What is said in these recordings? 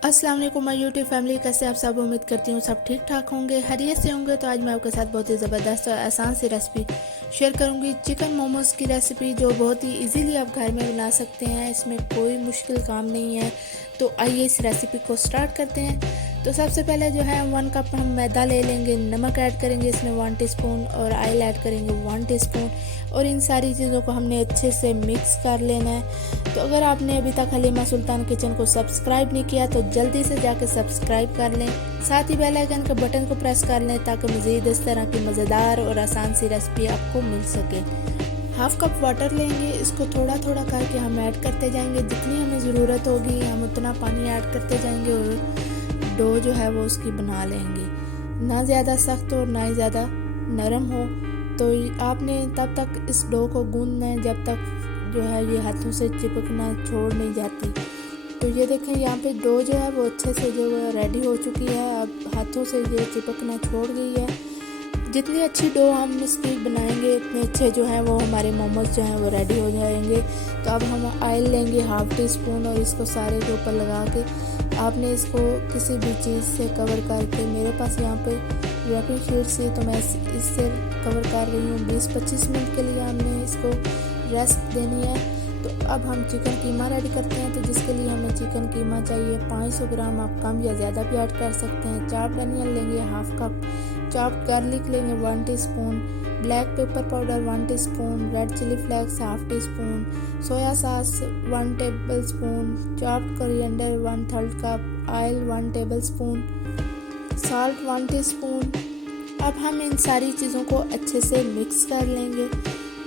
अस्सलाम वालेकुम my YouTube family, कैसे आप सब। उम्मीद करती हूँ सब ठीक ठाक होंगे, खैरियत से होंगे। तो आज मैं आपके साथ बहुत ही ज़बरदस्त और आसान सी रेसिपी शेयर करूँगी, चिकन मोमोज़ की रेसिपी, जो बहुत ही इजीली आप घर में बना सकते हैं। इसमें कोई मुश्किल काम नहीं है। तो आइए इस रेसिपी को स्टार्ट करते हैं। तो सबसे पहले जो है 1 कप हम मैदा ले लेंगे, नमक ऐड करेंगे इसमें 1 टीस्पून और ऑयल ऐड करेंगे 1 टीस्पून, और इन सारी चीज़ों को हमने अच्छे से मिक्स कर लेना है। तो अगर आपने अभी तक हलीमा सुल्तान किचन को सब्सक्राइब नहीं किया तो जल्दी से जाकर सब्सक्राइब कर लें, साथ ही बेल आइकन के बटन को प्रेस कर लें ताकि मज़ीद इस तरह की मज़ेदार और आसान सी रेसिपी आपको मिल सके। हाफ कप वाटर लेंगे, इसको थोड़ा थोड़ा करके हम ऐड करते जाएंगे। जितनी हमें ज़रूरत होगी हम उतना पानी ऐड करते जाएंगे और डो जो है वो उसकी बना लेंगे। ना ज़्यादा सख्त और ना ही ज़्यादा नरम हो। तो आपने तब तक इस डो को गूंदना है जब तक जो है ये हाथों से चिपकना छोड़ नहीं जाती। तो ये देखें यहाँ पे डो जो है वो अच्छे से जो है रेडी हो चुकी है। अब हाथों से ये चिपकना छोड़ गई है। जितनी अच्छी डो हम इसकी बनाएंगे उतने अच्छे जो है वो हमारे मोमोज जो हैं वो रेडी हो जाएंगे। तो अब हम ऑयल लेंगे 1/2 टीस्पून और इसको सारे के ऊपर लगा के आपने इसको किसी भी चीज़ से कवर करके, मेरे पास यहाँ पे रैपिंग शीट से तो मैं इससे कवर कर रही हूँ। 20-25 मिनट के लिए हमने इसको रेस्ट देनी है। तो अब हम चिकन कीमा रेडी करते हैं। तो जिसके लिए हमें चिकन कीमा चाहिए 500 ग्राम, आप कम या ज़्यादा भी ऐड कर सकते हैं। चॉप्ड अनियन लेंगे 1/2 कप, चॉप्ड गार्लिक लेंगे 1 teaspoon, black pepper powder 1 teaspoon, red chilli flakes 1/2 teaspoon, soya sauce 1 tablespoon, chopped coriander 1/3 cup, oil 1 tablespoon, salt 1 teaspoon. अब हम इन सारी चीज़ों को अच्छे से मिक्स कर लेंगे।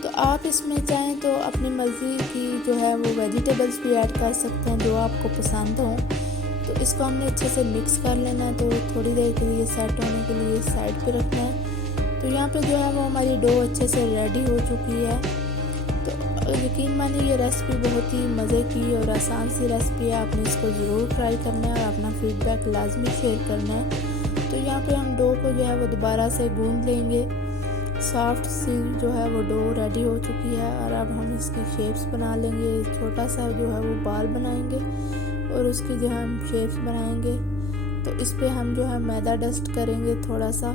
तो आप इसमें चाहें तो अपनी मर्ज़ी की जो है वो वेजिटेबल्स भी ऐड कर सकते हैं जो आपको पसंद हो। तो इसको हमने अच्छे से मिक्स कर लेना है। तो थोड़ी देर के लिए सेट होने के लिए साइड पे रखना है। तो यहाँ पे जो है वो हमारी डो अच्छे से रेडी हो चुकी है। तो यकीन मानिए ये रेसिपी बहुत ही मज़े की और आसान सी रेसिपी है। आपने इसको ज़रूर ट्राई करना है और अपना फीडबैक लाजमी शेयर करना है। तो यहाँ पे हम डो को जो है वो दोबारा से गूंद लेंगे। सॉफ्ट सी जो है वो डो रेडी हो चुकी है और अब हम इसकी शेप्स बना लेंगे। छोटा सा जो है वो बाल बनाएंगे और उसकी जो है हम शेप्स बनाएंगे। तो इस पे हम जो है मैदा डस्ट करेंगे। थोड़ा सा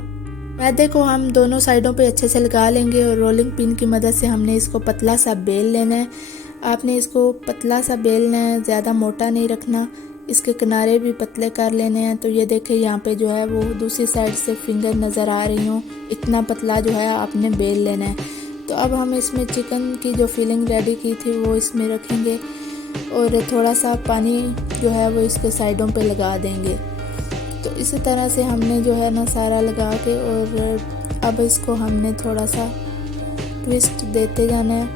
मैदे को हम दोनों साइडों पे अच्छे से लगा लेंगे और रोलिंग पिन की मदद से हमने इसको पतला सा बेल लेना है। आपने इसको पतला सा बेलना है, ज़्यादा मोटा नहीं रखना। इसके किनारे भी पतले कर लेने हैं। तो ये देखें यहाँ पे जो है वो दूसरी साइड से फिंगर नज़र आ रही हूँ, इतना पतला जो है आपने बेल लेना है। तो अब हम इसमें चिकन की जो फिलिंग रेडी की थी वो इसमें रखेंगे और थोड़ा सा पानी जो है वो इसके साइडों पे लगा देंगे। तो इसी तरह से हमने जो है ना सारा लगा के और अब इसको हमने थोड़ा सा ट्विस्ट देते जाना है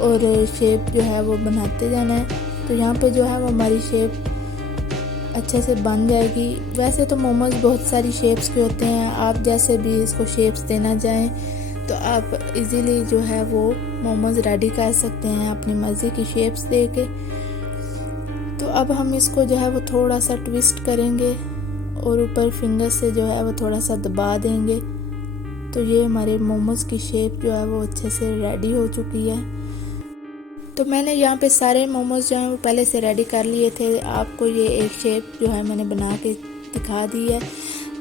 और शेप जो है वो बनाते जाना है। तो यहाँ पे जो है वो हमारी शेप अच्छे से बन जाएगी। वैसे तो मोमोज बहुत सारी शेप्स के होते हैं, आप जैसे भी इसको शेप्स देना चाहें तो आप इजीली जो है वो मोमोज रेडी कर सकते हैं अपनी मर्ज़ी की शेप्स दे के। तो अब हम इसको जो है वो थोड़ा सा ट्विस्ट करेंगे और ऊपर फिंगर से जो है वो थोड़ा सा दबा देंगे। तो ये हमारे मोमोज की शेप जो है वो अच्छे से रेडी हो चुकी है। तो मैंने यहाँ पे सारे मोमोज जो हैं वो पहले से रेडी कर लिए थे। आपको ये एक शेप जो है मैंने बना के दिखा दी है,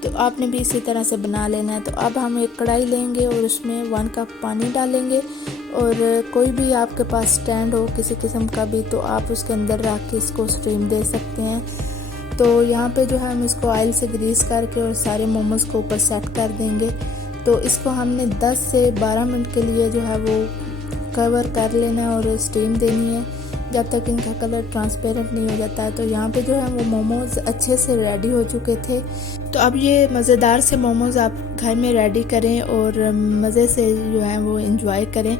तो आपने भी इसी तरह से बना लेना है। तो अब हम एक कढ़ाई लेंगे और उसमें 1 कप पानी डालेंगे और कोई भी आपके पास स्टैंड हो किसी किस्म का भी तो आप उसके अंदर रख के इसको स्टीम दे सकते हैं। तो यहाँ पे जो है हम इसको ऑयल से ग्रीस करके और सारे मोमोज को ऊपर सेट कर देंगे। तो इसको हमने 10 से 12 मिनट के लिए जो है वो कवर कर लेना और स्टीम देनी है जब तक इनका कलर ट्रांसपेरेंट नहीं हो जाता है। तो यहाँ पे जो है वो मोमोज अच्छे से रेडी हो चुके थे। तो अब ये मज़ेदार से मोमोज आप घर में रेडी करें और मज़े से जो है वो एंजॉय करें।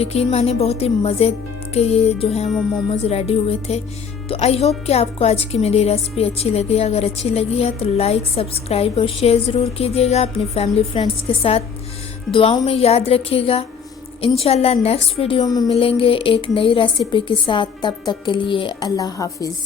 यकीन माने बहुत ही मज़े के ये जो है वो मोमोज रेडी हुए थे। तो आई होप कि आपको आज की मेरी रेसिपी अच्छी लगी। अगर अच्छी लगी है तो लाइक, सब्सक्राइब और शेयर ज़रूर कीजिएगा अपनी फैमिली फ्रेंड्स के साथ। दुआओं में याद रखिएगा। इंशाल्लाह नेक्स्ट वीडियो में मिलेंगे एक नई रेसिपी के साथ। तब तक के लिए अल्लाह हाफिज़।